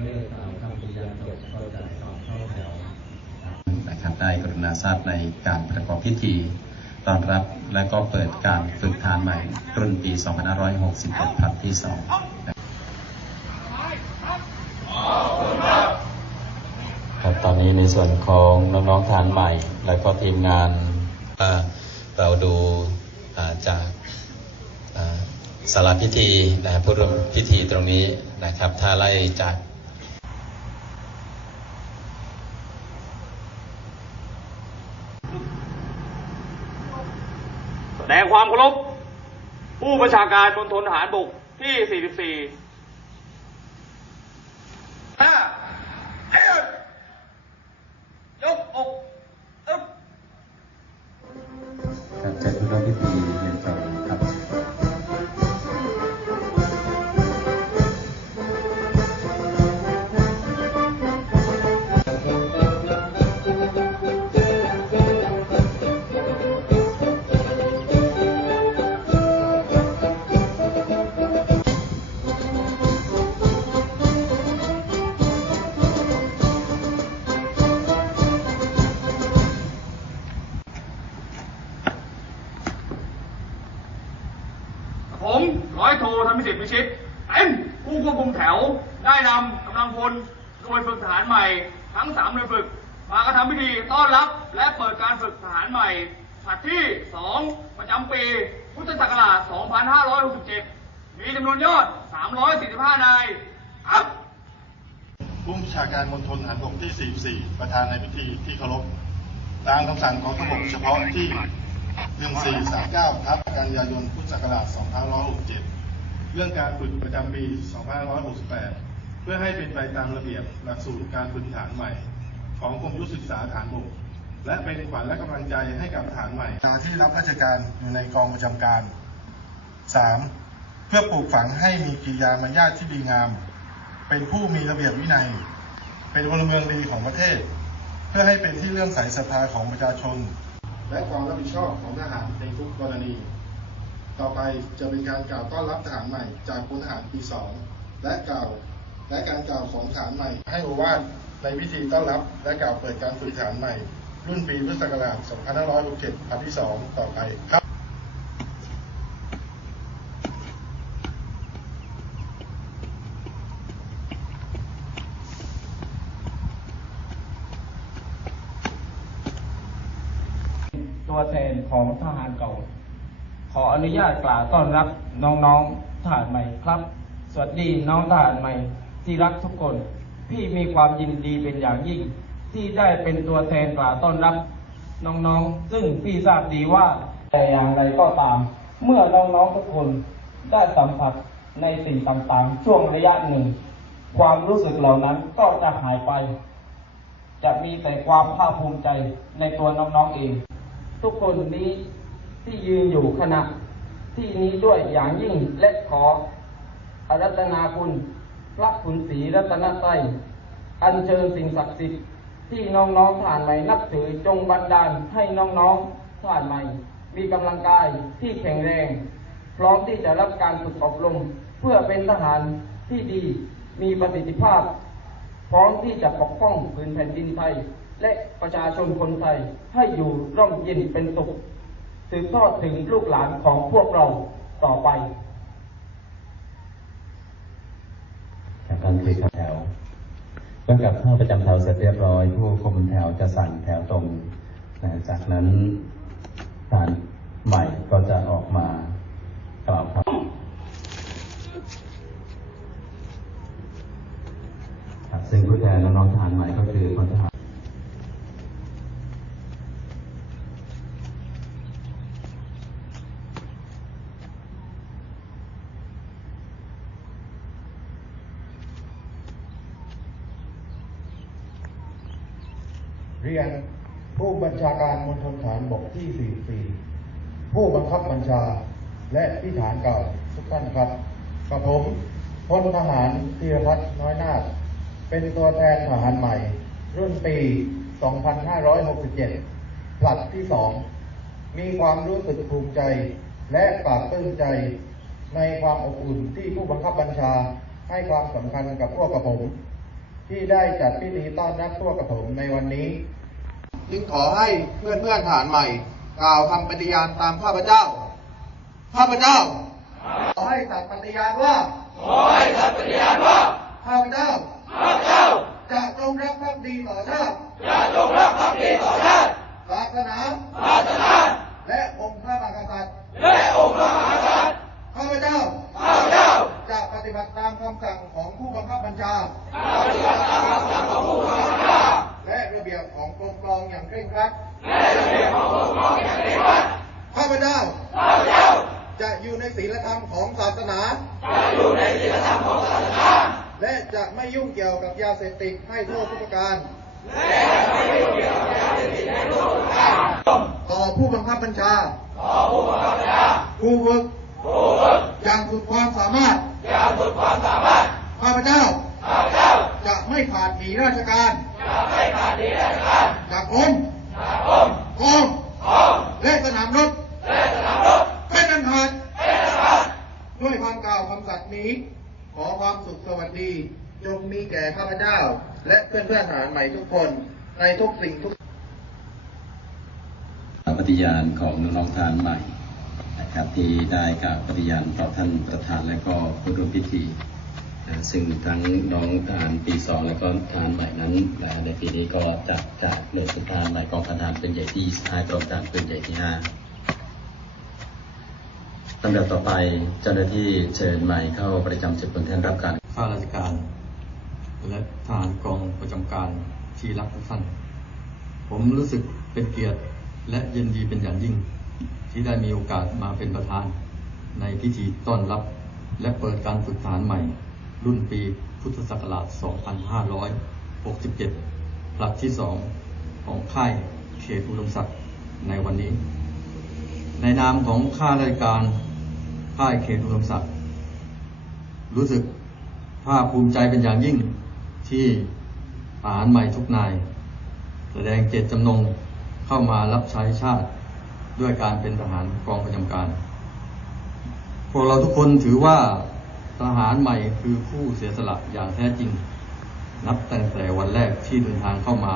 เมื่อกล่าวคำปฏิญาณจบก็จะเข้าเข้าแถวนะครับได้กรุณาทราบในการประกอบพิธีต้อนรับและก็เปิดการฝึกทหารใหม่ รุ่นปี 2566พัดที่ 2ครับตอนนี้ในส่วนของน้องๆทหารใหม่ และก็ทีมงานอ่าเราดูอ่าจากอ่าสารพิธีนะผู้ร่วมพิธีตรงนี้นะครับ ถ้าไล่จาก แสดงความเคารพ ผู้ประชาการมณฑลทหารบกที่ 44ห้าเอ้ยยกอก ควบคุมแถว ได้นำกำลังพลหน่วยฝึกทหารใหม่ ทั้งสามหน่วยฝึก มากระทำพิธีต้อนรับและเปิดการฝึกทหารใหม่ผัดที่ 2 ประจำปี พุทธศักราช 2567 มีจำนวนยอด 345 นายครับผู้บัญชาการมณฑลทหารบกที่ 44 ประธานในพิธีที่เคารพตามคำสั่งของทบกเฉพาะที่ 1439 ทับกันยายน พุทธศักราช 2567 เรื่องการฝึกประจำปี 2568 เพื่อให้เป็นไปตามระเบียบหลักสูตรการฝึกทหารใหม่ ของกรมยุทธศึกษาฐานบกและเป็นขวัญและกำลังใจให้กับทหารใหม่ที่รับราชการอยู่ในกองประจำการ 3. เพื่อปลูกฝังให้มีกิริยามารยาทที่ดีงาม เป็นผู้มีระเบียบวินัย เป็นพลเมืองดีของประเทศ เพื่อให้เป็นที่เลื่อมใสศรัทธาของประชาชน และความรับผิดชอบของทหารในทุกกรณี ต่อไปจะเป็นการกล่าวต้อนรับทหารใหม่จากพลทหารปี 2 และกล่าวและการกล่าวของทหารใหม่ ให้โอวาทในพิธีต้อนรับและกล่าวเปิดการฝึกทหารใหม่ รุ่นปีพุทธศักราช 2567พันที่ 2 ต่อไปครับตัวแทนของทหารเก่า ออนุญาตกล่าวต้อนรับน้องๆทหารใหม่ครับ สวัสดีน้องทหารใหม่ที่รักทุกคน พี่มีความยินดีเป็นอย่างยิ่ง ที่ได้เป็นตัวแทนกล่าวต้อนรับ น้องๆ ซึ่งพี่ทราบดีว่า แต่อย่างไรก็ตาม เมื่อน้องๆทุกคนได้สัมผัสในสิ่งต่างๆ ช่วงระยะหนึ่ง ความรู้สึกเหล่านั้นก็จะหายไป จะมีแต่ความภาคภูมิใจในตัวน้องๆเอง ทุกคนนี้ ที่ยืนอยู่ขณะที่นี้ด้วยอย่างยิ่งและขออารัตนาคุณ พระคุณศรีรัตนไตรัยอัญเชิญสิ่งศักดิ์สิทธิ์ที่น้องๆผ่านใหม่นับถือจงบันดาลให้น้องๆผ่านใหม่ มีกำลังกายที่แข็งแรง พร้อมที่จะรับการฝึกอบรมเพื่อเป็นทหารที่ดีมีประสิทธิภาพ พร้อมที่จะปกป้องพื้นแผ่นดินไทย และประชาชนคนไทยให้อยู่ร่มเย็นเป็นสุข สืบทอดถึงลูกหลานของพวกเราต่อไปจากการฝึกแถวเมื่อกับเข้าประจำแถวเสร็จเรียบร้อย ผู้คุมแถวจะสั่งแถวตรงนะจากนั้นทหารใหม่ก็จะออกมากล่าวคำครับซึ่งผู้แทนน้องๆทหารใหม่ก็คือพลทหาร เรียนผู้บัญชาการมณฑลฐานบกที่ 44 ผู้บังคับบัญชาและที่ฐานเก่าทุกท่านครับกระผมพลทหารธีรพัฒน์น้อยนาถเป็นตัวแทนทหารใหม่ รุ่นปี 2567 ผลัดที่ 2 มีความรู้สึกภูมิใจ และปลาบปลื้มใจในความอบอุ่นที่ผู้บังคับบัญชาให้ความสำคัญกับพวกกระผม ที่ได้จัดพิธีต้อนรับทั่วกระผมในวันนี้ จึงขอให้เพื่อนเพื่อนๆทหารใหม่ กล่าวคำปฏิญาณตามข้าพเจ้า ข้าพเจ้า ขอให้สัตย์ปฏิญาณว่า ขอให้สัตย์ปฏิญาณว่า ข้าพเจ้า ข้าพเจ้า จะจงรักภักดีต่อชาติ จะจงรักภักดีต่อชาติ จะไม่ยุ่งเกี่ยวกับยาเสพติดให้โทษทุกประการต่อผู้บังคับบัญชาต่อผู้บังคับบัญชาผู้ฝึกผู้ฝึกอย่างสุดความสามารถอย่างสุดความสามารถ ข้าพเจ้าข้าพเจ้าจะไม่ขาดหนีราชการจะไม่ขาดหนีราชการจากกรมจากกรมกองกองและสนามรบและสนามรบเป็นอันขาดเป็นอันขาดด้วยคำกล่าวคำสัตย์นี้ ขอความสุขสวัสดี จงมีแก่ข้าพเจ้า และเพื่อนเพื่อนๆทหารใหม่ทุกคน ในทุกสิ่งทุกปฏิญาณของน้องๆทหารใหม่นะครับที่ได้กล่าวปฏิญาณต่อท่านประธานและก็ผู้ร่วมพิธีนะซึ่งทั้งน้องทหารปีสองและก็ทหารใหม่นั้นนะในปีนี้ก็จะจากหน่วยฝึกทหารใหม่กองพันทหารเป็นใหญ่ที่25กองทหารเป็นใหญ่ที่5ลำดับต่อไปเจ้าหน้าที่เชิญใหม่เข้าประจำจุดบนแท่นรับการข้าราชการ และทหารกองประจำการที่รักทุกท่าน ผมรู้สึกเป็นเกียรติและยินดีเป็นอย่างยิ่ง ที่ได้มีโอกาสมาเป็นประธาน ในพิธีต้อนรับ และเปิดการฝึกทหารใหม่ รุ่นปีพุทธศักราช 2567 ผลัดที่ 2 ของค่ายเขตอุดมศักดิ์ในวันนี้ ในนามของข้าราชการค่ายเขตอุดมศักดิ์รู้สึกภาคภูมิใจเป็นอย่างยิ่ง ที่ทหารใหม่ทุกนาย แสดงเจตจำนงเข้ามารับใช้ชาติด้วยการเป็นทหารกองประจำการ พวกเราทุกคนถือว่าทหารใหม่คือผู้เสียสละอย่างแท้จริง นับตั้งแต่วันแรกที่เดินทางเข้ามา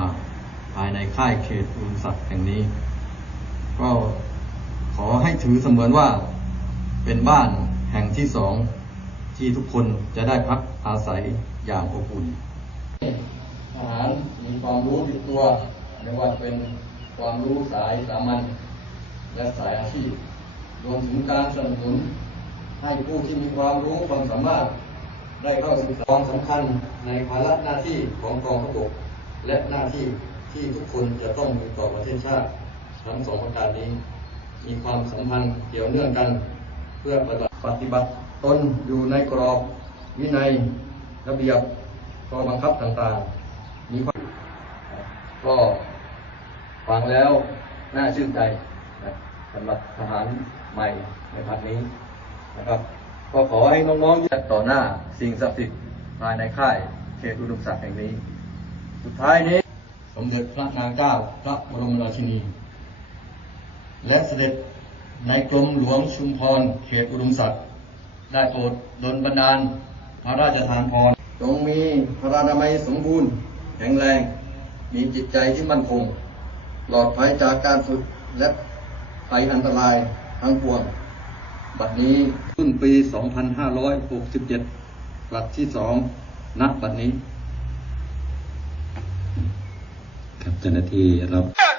ภายในค่ายเขตอุนศักดิ์แห่งนี้ ก็ขอให้ถือเสมือนว่าเป็นบ้านแห่งที่สองที่ทุกคนจะได้พักอาศัยอย่างอบอุ่น ทหารมีความรู้ติดตัวไม่ว่าเป็นความรู้สายสามัญและสายอาชีพ รวมถึงการสนับสนุนให้ผู้ที่มีความรู้ความสามารถ ได้เข้าศึกษาความสำคัญในภาระหน้าที่ของกองทัพบกและหน้าที่ที่ทุกคนจะต้องมีต่อประเทศชาติ ทั้งสองประการนี้ มีความสัมพันธ์เกี่ยวเนื่องกัน เพื่อปฏิบัติตนอยู่ในกรอบวินัยระเบียบ ข้อบังคับต่างๆ มีความก็ฟังแล้วน่าชื่นใจนะสำหรับทหารใหม่ในพักนี้นะครับ ก็ขอให้น้องๆยัดต่อหน้าสิ่งศักดิ์สิทธิ์ภายในค่ายเขตอุดมศักดิ์แห่งนี้ สุดท้ายนี้ สมเด็จพระนางเจ้าพระบรมราชินี และเสด็จในกรมหลวงชุมพรเขตอุดมศักดิ์ได้โปรดดลบันดาลพระราชทานพร จงมีพระนามัยสมบูรณ์ แข็งแรง มีจิตใจที่มั่นคงปลอดภัยจากการฝึกและภัยอันตรายทั้งปวง บัดนี้รุ่นปี 2567หลักที่สองณบัดนี้ ครับเจ้าหน้าที่รับ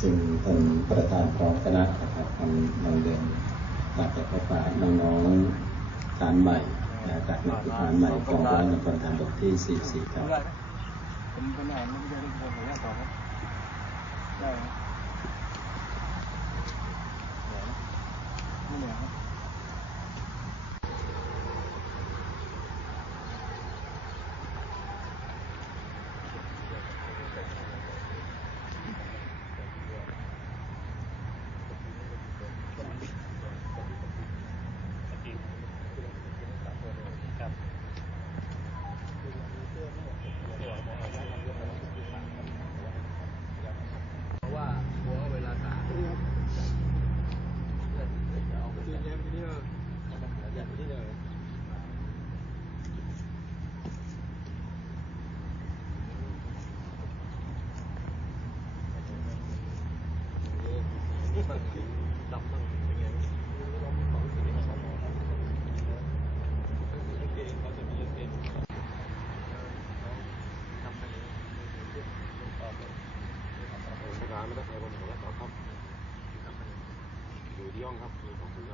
ซึ่งท่านประธานพร้อมคณะนะครับทำนำเดินหลักจากพระป่าน้องๆฐานใหม่จากหลักฐานใหม่กองร้อยนครฐานบกที่ 44 ครับเป็นปัญหาไม่ได้เป็นคนของต่อครับได้ครับไม่เหนื่อยครับ แต่งครับมีของคุณ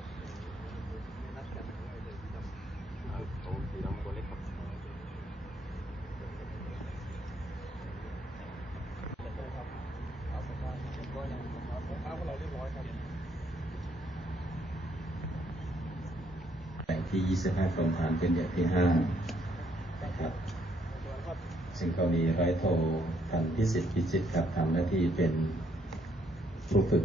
ที่ 25กรมฐานเป็นอย่างที่ 5 นะครับ ซึ่งก็มีร้อยโทพันพิสิทธิ์พิจิตรครับทำหน้าที่เป็นครูฝึก